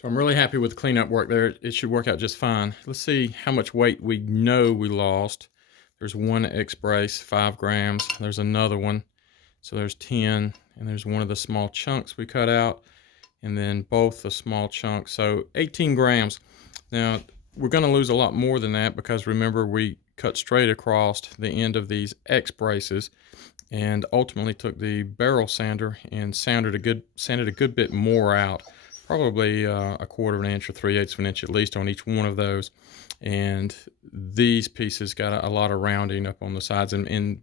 So I'm really happy with the cleanup work there. It should work out just fine. Let's see how much weight we know we lost. There's one X brace, 5 grams. There's another one. So there's 10, and there's one of the small chunks we cut out, and then both the small chunks. So 18 grams. Now, we're going to lose a lot more than that because remember we cut straight across the end of these X braces and ultimately took the barrel sander and sanded a good bit more out, probably a quarter of an inch or 3/8 of an inch at least on each one of those. And these pieces got a lot of rounding up on the sides, and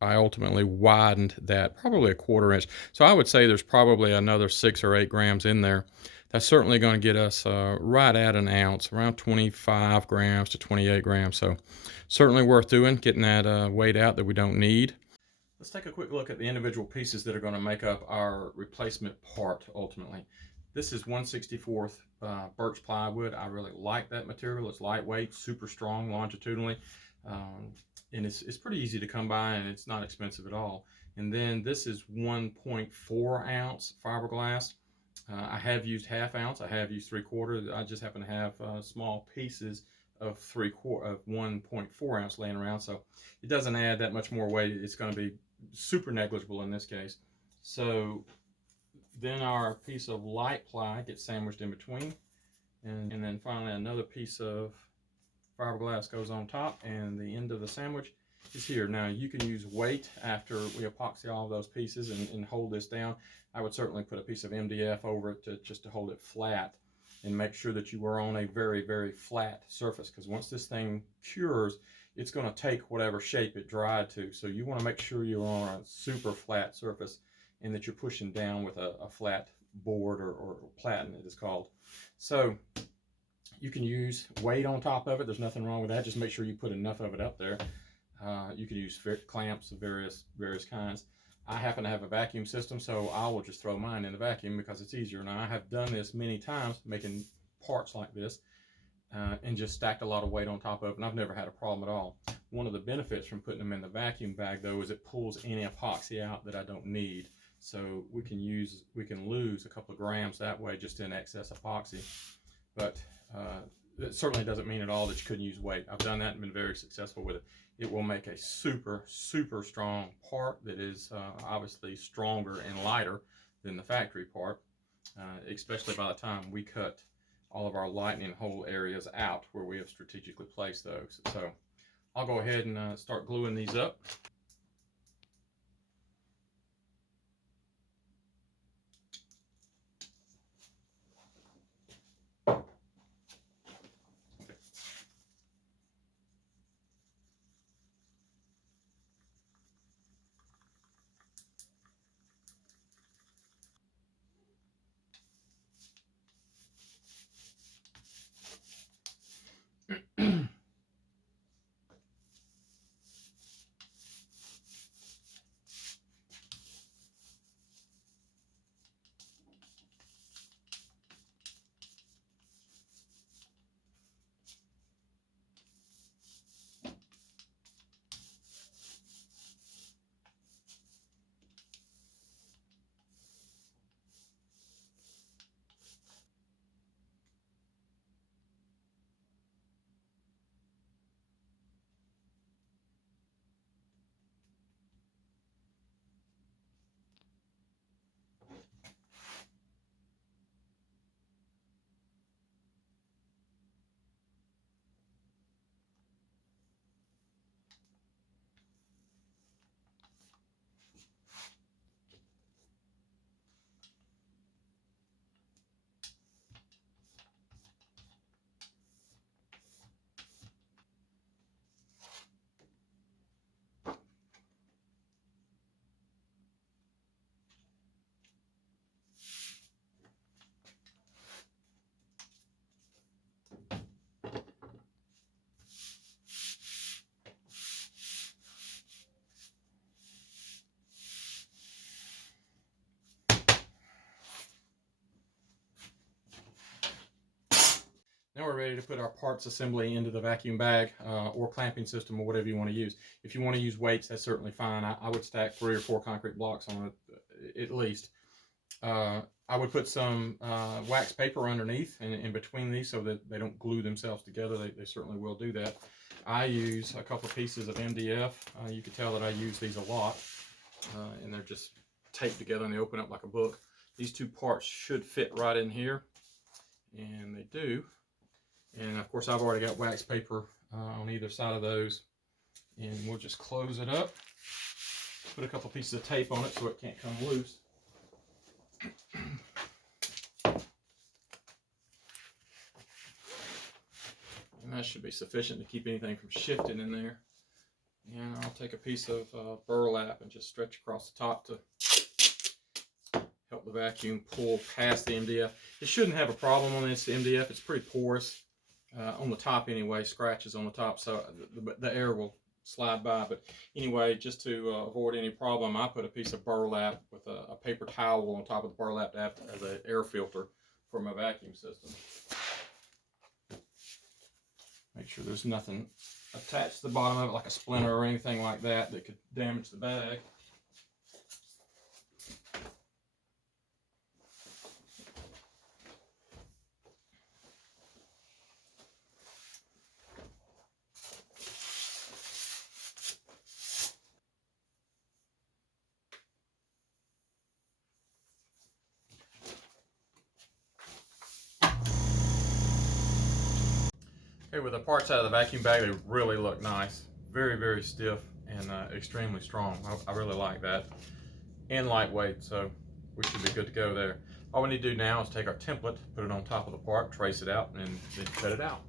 I ultimately widened that probably a quarter inch. So I would say there's probably another 6 or 8 grams in there. That's certainly going to get us right at an ounce, around 25 grams to 28 grams. So certainly worth doing, getting that weight out that we don't need. Let's take a quick look at the individual pieces that are going to make up our replacement part ultimately. This is 1/64 birch plywood. I really like that material. It's lightweight, super strong longitudinally, and it's pretty easy to come by, and it's not expensive at all. And then this is 1.4 ounce fiberglass. I have used half ounce. I have used 3/4. I just happen to have small pieces of 1.4 ounce laying around, so it doesn't add that much more weight. It's going to be super negligible in this case. So then our piece of light ply gets sandwiched in between, and then finally another piece of fiberglass goes on top, and the end of the sandwich is here. Now you can use weight after we epoxy all of those pieces and hold this down. I would certainly put a piece of MDF over it just to hold it flat, and make sure that you are on a very, very flat surface, because once this thing cures, it's going to take whatever shape it dried to. So you want to make sure you're on a super flat surface and that you're pushing down with a flat board or platen, it is called. So you can use weight on top of it. There's nothing wrong with that. Just make sure you put enough of it up there. You can use clamps of various kinds. I happen to have a vacuum system, so I will just throw mine in the vacuum because it's easier. Now, I have done this many times, making parts like this, and just stacked a lot of weight on top of it, and I've never had a problem at all. One of the benefits from putting them in the vacuum bag, though, is it pulls any epoxy out that I don't need. So we can lose a couple of grams that way just in excess epoxy. But it certainly doesn't mean at all that you couldn't use weight. I've done that and been very successful with it. It will make a super, super strong part that is obviously stronger and lighter than the factory part, especially by the time we cut all of our lightning hole areas out where we have strategically placed those. So I'll go ahead and start gluing these up. Now we're ready to put our parts assembly into the vacuum bag or clamping system or whatever you want to use. If you want to use weights, that's certainly fine. I would stack 3 or 4 concrete blocks on it at least. I would put some wax paper underneath and in between these so that they don't glue themselves together. They certainly will do that. I use a couple of pieces of MDF. You can tell that I use these a lot, and they're just taped together and they open up like a book. These two parts should fit right in here, and they do. And of course I've already got wax paper on either side of those, and we'll just close it up, put a couple pieces of tape on it so it can't come loose. And that should be sufficient to keep anything from shifting in there. And I'll take a piece of burlap and just stretch across the top to help the vacuum pull past the MDF. It shouldn't have a problem on this MDF. It's pretty porous on the top anyway, scratches on the top, so the air will slide by. But anyway, just to avoid any problem, I put a piece of burlap with a paper towel on top of the burlap to act as an air filter for my vacuum system. Make sure there's nothing attached to the bottom of it, like a splinter or anything like that that could damage the bag. Okay, with the parts out of the vacuum bag, they really look nice. Very, very stiff and extremely strong. I really like that. And lightweight, so we should be good to go there. All we need to do now is take our template, put it on top of the part, trace it out, and then cut it out.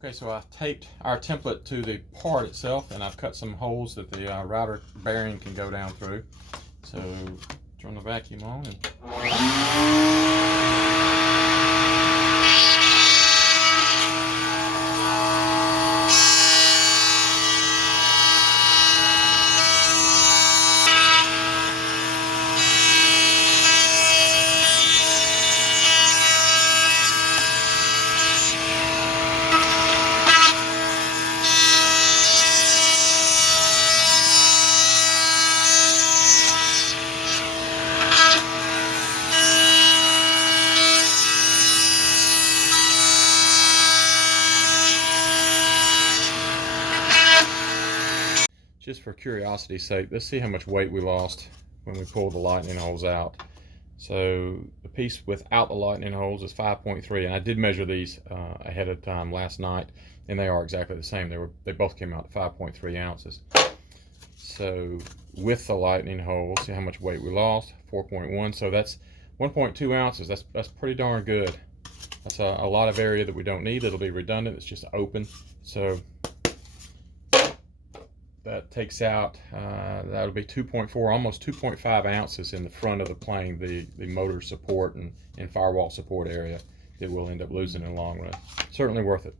Okay, so I've taped our template to the part itself, and I've cut some holes that the router bearing can go down through. So turn the vacuum on and just for curiosity's sake, let's see how much weight we lost when we pulled the lightning holes out. So the piece without the lightning holes is 5.3, and I did measure these ahead of time last night, and they are exactly the same. They both came out to 5.3 ounces. So with the lightning holes, see how much weight we lost, 4.1. So that's 1.2 ounces. That's pretty darn good. That's a lot of area that we don't need. It'll be redundant. It's just open. So that takes out, that'll be 2.4, almost 2.5 ounces in the front of the plane, the motor support and firewall support area that we'll end up losing in the long run. Certainly worth it.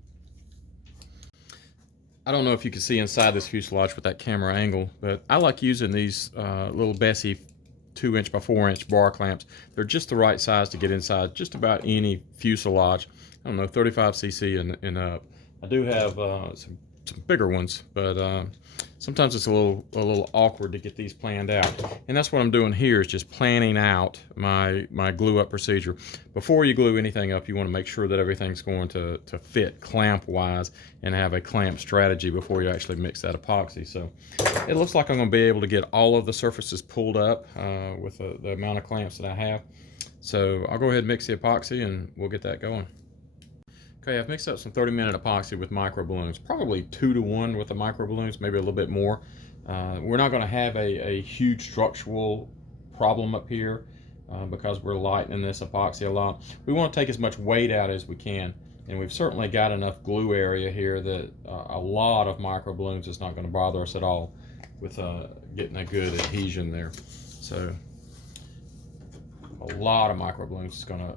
I don't know if you can see inside this fuselage with that camera angle, but I like using these little Bessie 2" by 4" bar clamps. They're just the right size to get inside just about any fuselage. I don't know, 35cc and up. I do have some bigger ones, but sometimes it's a little awkward to get these planned out, and that's what I'm doing here, is just planning out my glue up procedure. Before you glue anything up, you want to make sure that everything's going to fit clamp wise and have a clamp strategy before you actually mix that epoxy. So it looks like I'm going to be able to get all of the surfaces pulled up with the amount of clamps that I have. So I'll go ahead and mix the epoxy and we'll get that going. Okay, I've mixed up some 30-minute epoxy with micro balloons, probably 2 to 1 with the micro balloons, maybe a little bit more. We're not going to have a huge structural problem up here because we're lightening this epoxy a lot. We want to take as much weight out as we can, and we've certainly got enough glue area here that a lot of micro balloons is not going to bother us at all with getting a good adhesion there. So a lot of micro balloons is going to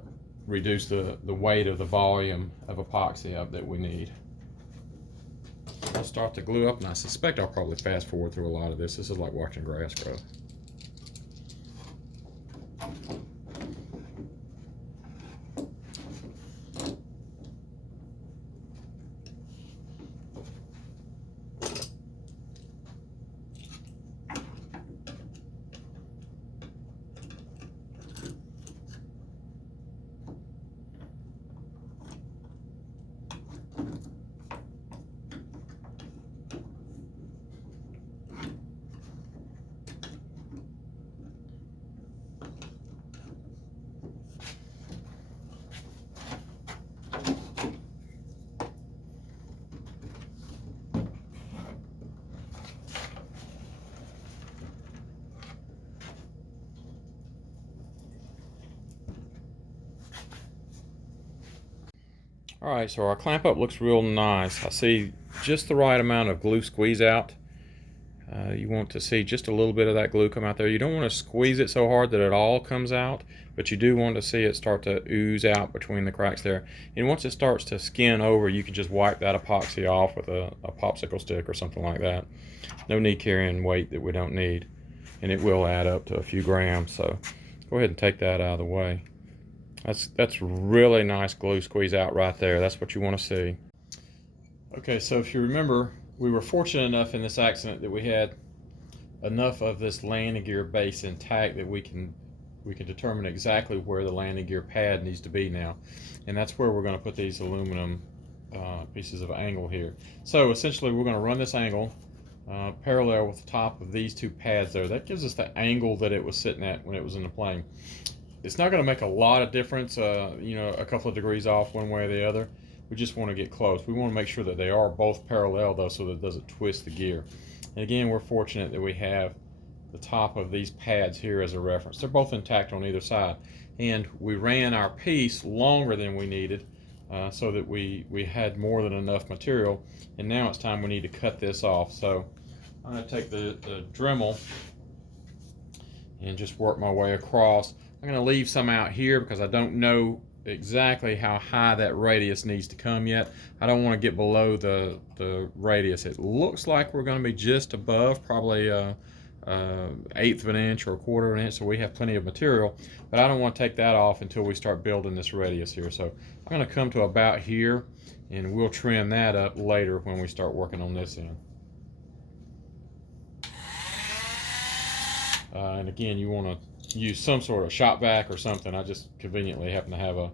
reduce the weight of the volume of epoxy up that we need. I'll start to glue up, and I suspect I'll probably fast forward through a lot of this. This is like watching grass grow. All right, so our clamp up looks real nice. I see just the right amount of glue squeeze out. You want to see just a little bit of that glue come out there. You don't want to squeeze it so hard that it all comes out, but you do want to see it start to ooze out between the cracks there. And once it starts to skin over, you can just wipe that epoxy off with a popsicle stick or something like that. No need carrying weight that we don't need, and it will add up to a few grams. So go ahead and take that out of the way. That's really nice glue squeeze out right there. That's what you want to see. Okay, so if you remember, we were fortunate enough in this accident that we had enough of this landing gear base intact that we can determine exactly where the landing gear pad needs to be now, and that's where we're going to put these aluminum pieces of angle here. So essentially, we're going to run this angle parallel with the top of these two pads there. That gives us the angle that it was sitting at when it was in the plane. It's not going to make a lot of difference, you know, a couple of degrees off one way or the other. We just want to get close. We want to make sure that they are both parallel though, so that it doesn't twist the gear. And again, we're fortunate that we have the top of these pads here as a reference. They're both intact on either side. And we ran our piece longer than we needed so that we had more than enough material. And now it's time we need to cut this off. So I'm going to take the Dremel and just work my way across. I'm going to leave some out here because I don't know exactly how high that radius needs to come yet. I don't want to get below the radius. It looks like we're going to be just above, probably 1/8 of an inch or 1/4 of an inch, so we have plenty of material, but I don't want to take that off until we start building this radius here. So I'm going to come to about here, and we'll trim that up later when we start working on this end. And again, you want to use some sort of shop vac or something. I just conveniently happen to have a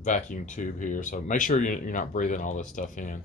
vacuum tube here, so make sure you're not breathing all this stuff in.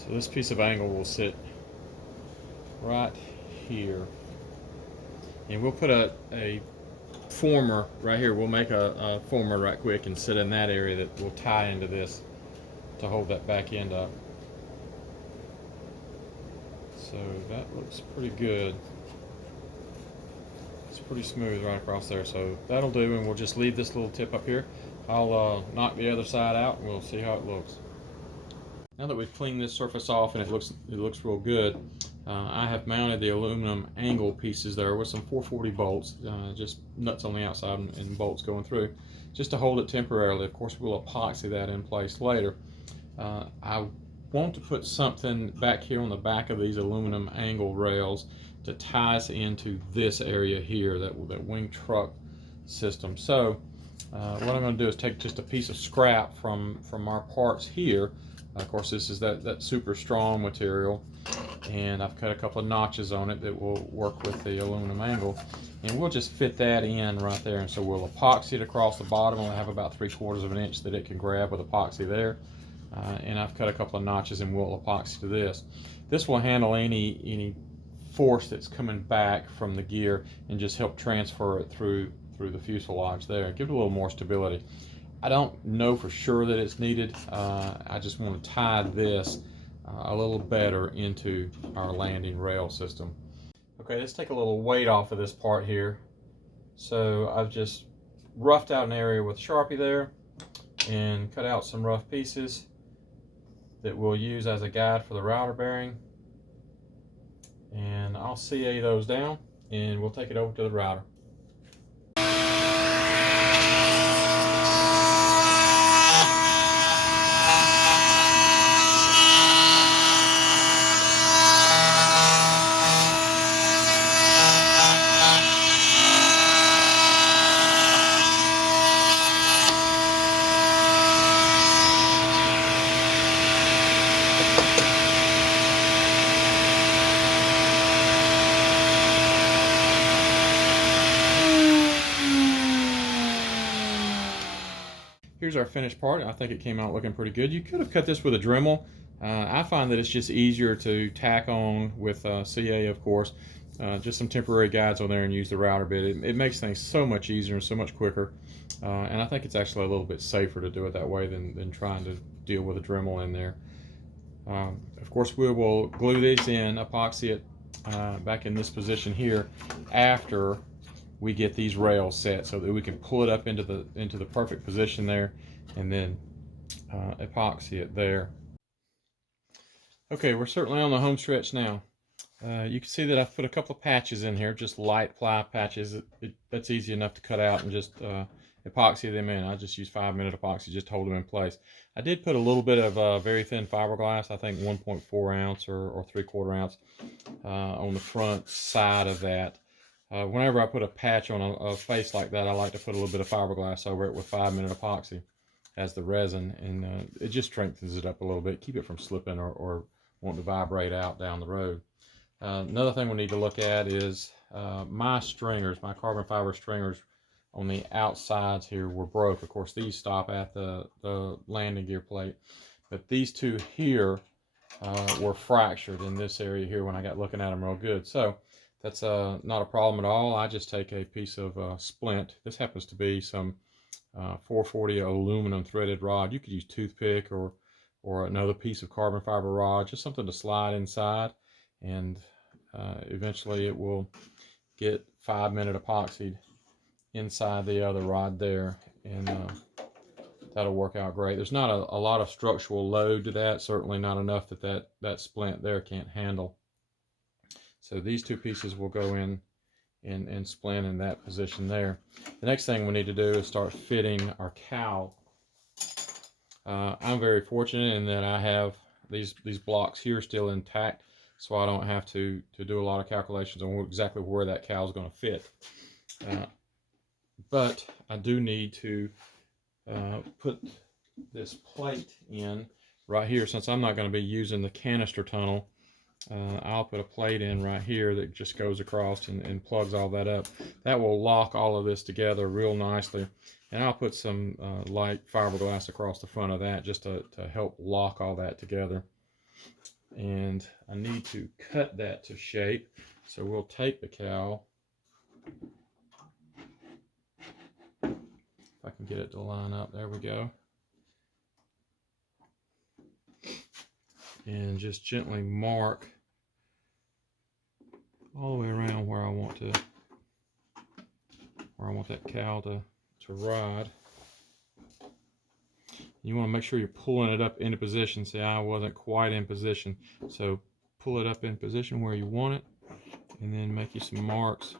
So this piece of angle will sit right here, and we'll put a former right here. We'll make a former right quick and sit in that area that will tie into this to hold that back end up. So that looks pretty good. It's pretty smooth right across there, so that'll do, and we'll just leave this little tip up here. I'll knock the other side out and we'll see how it looks. Now that we've cleaned this surface off and it looks real good, I have mounted the aluminum angle pieces there with some 440 bolts, just nuts on the outside and bolts going through, just to hold it temporarily. Of course, we'll epoxy that in place later. I want to put something back here on the back of these aluminum angle rails to tie us into this area here, that wing truck system. So what I'm going to do is take just a piece of scrap from our parts here. Of course, this is that super strong material, and I've cut a couple of notches on it that will work with the aluminum angle, and we'll just fit that in right there. And so we'll epoxy it across the bottom. We'll have about 3/4 of an inch that it can grab with epoxy there, and I've cut a couple of notches and we'll epoxy to this. This will handle any force that's coming back from the gear and just help transfer it through the fuselage there. Give it a little more stability. I don't know for sure that it's needed. I just want to tie this a little better into our landing rail system. Okay, let's take a little weight off of this part here. So I've just roughed out an area with Sharpie there and cut out some rough pieces that we'll use as a guide for the router bearing. And I'll CA those down and we'll take it over to the router. Here's our finished part. I think it came out looking pretty good. You could have cut this with a Dremel. I find that it's just easier to tack on with CA, of course. Just some temporary guides on there and use the router bit. It makes things so much easier and so much quicker. And I think it's actually a little bit safer to do it that way than trying to deal with a Dremel in there. Of course, we will glue these in, epoxy it back in this position here after we get these rails set so that we can pull it up into the perfect position there and then epoxy it there. Okay, we're certainly on the home stretch now. You can see that I've put a couple of patches in here, just light ply patches. That's easy enough to cut out and just epoxy them in. I just use 5-minute epoxy just to hold them in place. I did put a little bit of very thin fiberglass, I think 1.4 ounce or 3/4 ounce on the front side of that. Whenever I put a patch on a face like that, I like to put a little bit of fiberglass over it with 5-minute epoxy as the resin, and it just strengthens it up a little bit, keep it from slipping or wanting to vibrate out down the road. Another thing we need to look at is my stringers, my carbon fiber stringers on the outsides here were broke. Of course, these stop at the landing gear plate, but these two here were fractured in this area here when I got looking at them real good. So that's not a problem at all. I just take a piece of splint. This happens to be some 440 aluminum threaded rod. You could use toothpick or another piece of carbon fiber rod, just something to slide inside, and eventually it will get 5-minute epoxied inside the other rod there, and that'll work out great. There's not a lot of structural load to that, certainly not enough that splint there can't handle. So these two pieces will go in and splint in that position there. The next thing we need to do is start fitting our cowl. I'm very fortunate in that I have these blocks here still intact, so I don't have to do a lot of calculations on exactly where that cowl is going to fit. But I do need to put this plate in right here. Since I'm not going to be using the canister tunnel, I'll put a plate in right here that just goes across and plugs all that up. That will lock all of this together real nicely. And I'll put some light fiberglass across the front of that just to help lock all that together. And I need to cut that to shape. So we'll take the cowl. If I can get it to line up, there we go. And just gently mark all the way around where I want that cowl to ride. You want to make sure you're pulling it up into position. See, I wasn't quite in position, so pull it up in position where you want it, and then make you some marks,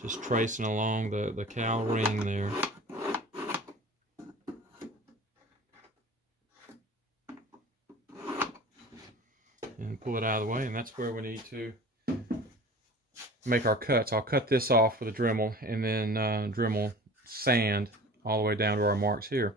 just tracing along the cowl ring there. And pull it out of the way, and that's where we need to make our cuts. I'll cut this off with a Dremel and then Dremel sand all the way down to our marks here.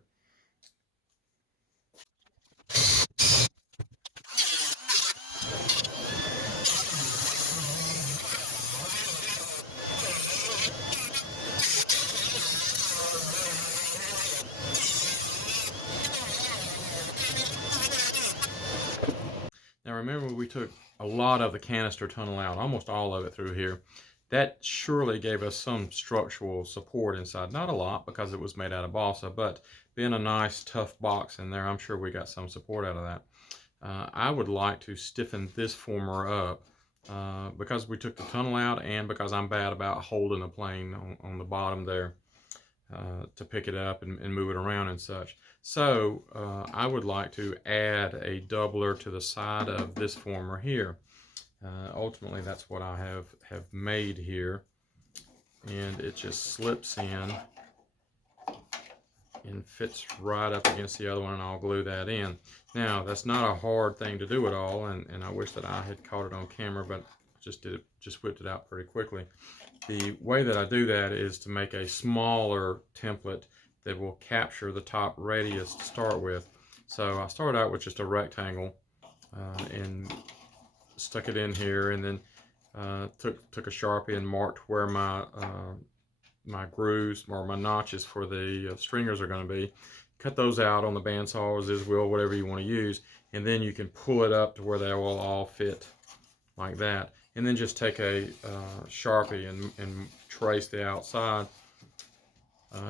Now remember, we took a lot of the canister tunnel out, almost all of it through here. That surely gave us some structural support inside. Not a lot because it was made out of balsa, but being a nice tough box in there, I'm sure we got some support out of that. I would like to stiffen this former up because we took the tunnel out and because I'm bad about holding a plane on the bottom there to pick it up and move it around and such. So I would like to add a doubler to the side of this former here. Ultimately, that's what I have made here, and it just slips in and fits right up against the other one, and I'll glue that in. Now, that's not a hard thing to do at all, and I wish that I had caught it on camera, but just whipped it out pretty quickly. The way that I do that is to make a smaller template that will capture the top radius to start with. So I started out with just a rectangle and stuck it in here, and then took a Sharpie and marked where my my grooves or my notches for the stringers are going to be. Cut those out on the bandsaw or Zizz wheel, whatever you want to use, and then you can pull it up to where they will all fit like that. And then just take a Sharpie and trace the outside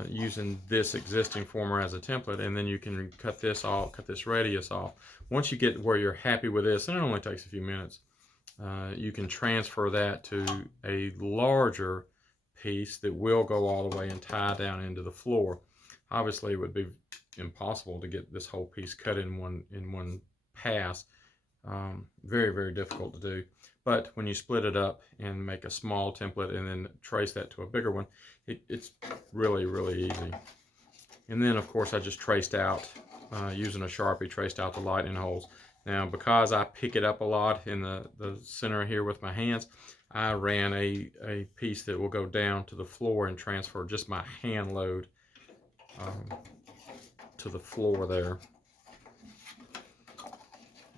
using this existing former as a template, and then you can cut this off, cut this radius off. Once you get where you're happy with this, and it only takes a few minutes, you can transfer that to a larger piece that will go all the way and tie down into the floor. Obviously, it would be impossible to get this whole piece cut in one pass. Very, very difficult to do. But when you split it up and make a small template and then trace that to a bigger one, it's really, really easy. And then, of course, I just traced out, using a Sharpie, traced out the lightning holes. Now, because I pick it up a lot in the center here with my hands, I ran a piece that will go down to the floor and transfer just my hand load to the floor there.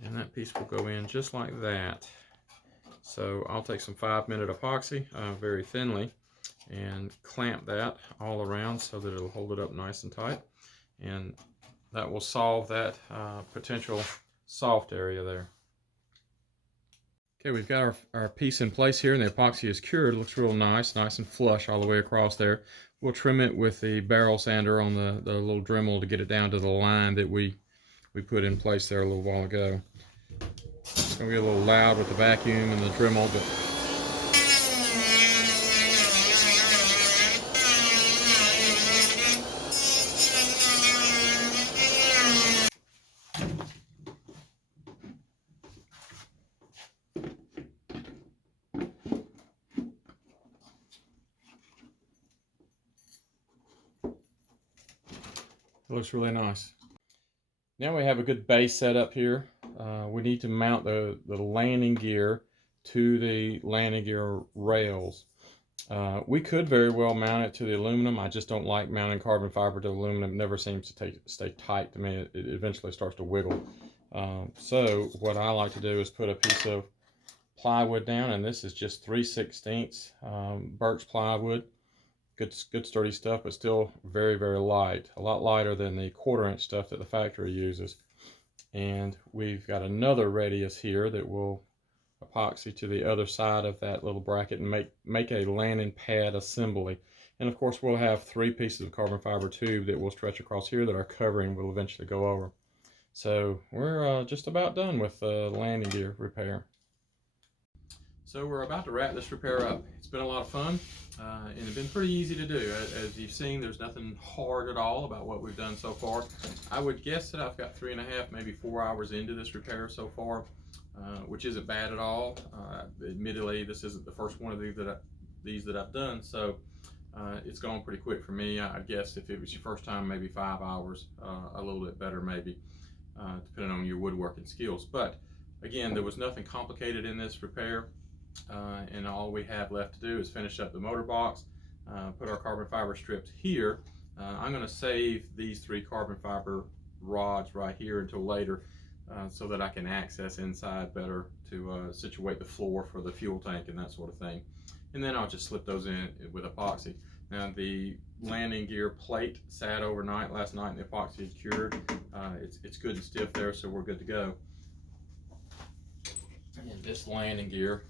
And that piece will go in just like that. So I'll take some 5-minute epoxy very thinly and clamp that all around so that it'll hold it up nice and tight. And that will solve that potential soft area there. Okay, we've got our piece in place here and the epoxy is cured. It looks real nice and flush all the way across there. We'll trim it with the barrel sander on the little Dremel to get it down to the line that we put in place there a little while ago. It's going to be a little loud with the vacuum and the Dremel, but it looks really nice. Now we have a good base set up here. We need to mount the landing gear to the landing gear rails. We could very well mount it to the aluminum. I just don't like mounting carbon fiber to aluminum. It never seems to stay tight to me. It eventually starts to wiggle. So what I like to do is put a piece of plywood down, and this is just 3/16 birch plywood. Good sturdy stuff, but still very, very light. A lot lighter than the 1/4-inch stuff that the factory uses. And we've got another radius here that will epoxy to the other side of that little bracket and make a landing pad assembly. And of course, we'll have 3 pieces of carbon fiber tube that will stretch across here that our covering will eventually go over. So we're just about done with the landing gear repair. So we're about to wrap this repair up. It's been a lot of fun, and it's been pretty easy to do. As you've seen, there's nothing hard at all about what we've done so far. I would guess that I've got 3.5, maybe 4 hours into this repair so far, which isn't bad at all. Admittedly, this isn't the first one of these that I've done, so it's gone pretty quick for me. I guess if it was your first time, maybe 5 hours, a little bit better maybe, depending on your woodworking skills. But again, there was nothing complicated in this repair. And all we have left to do is finish up the motor box, put our carbon fiber strips here. I'm going to save these 3 carbon fiber rods right here until later, so that I can access inside better to situate the floor for the fuel tank and that sort of thing. And then I'll just slip those in with epoxy. Now the landing gear plate sat overnight last night and the epoxy had cured. It's good and stiff there, so we're good to go. And this landing gear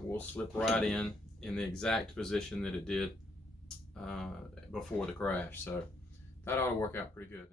will slip right in the exact position that it did before the crash. So that ought to work out pretty good.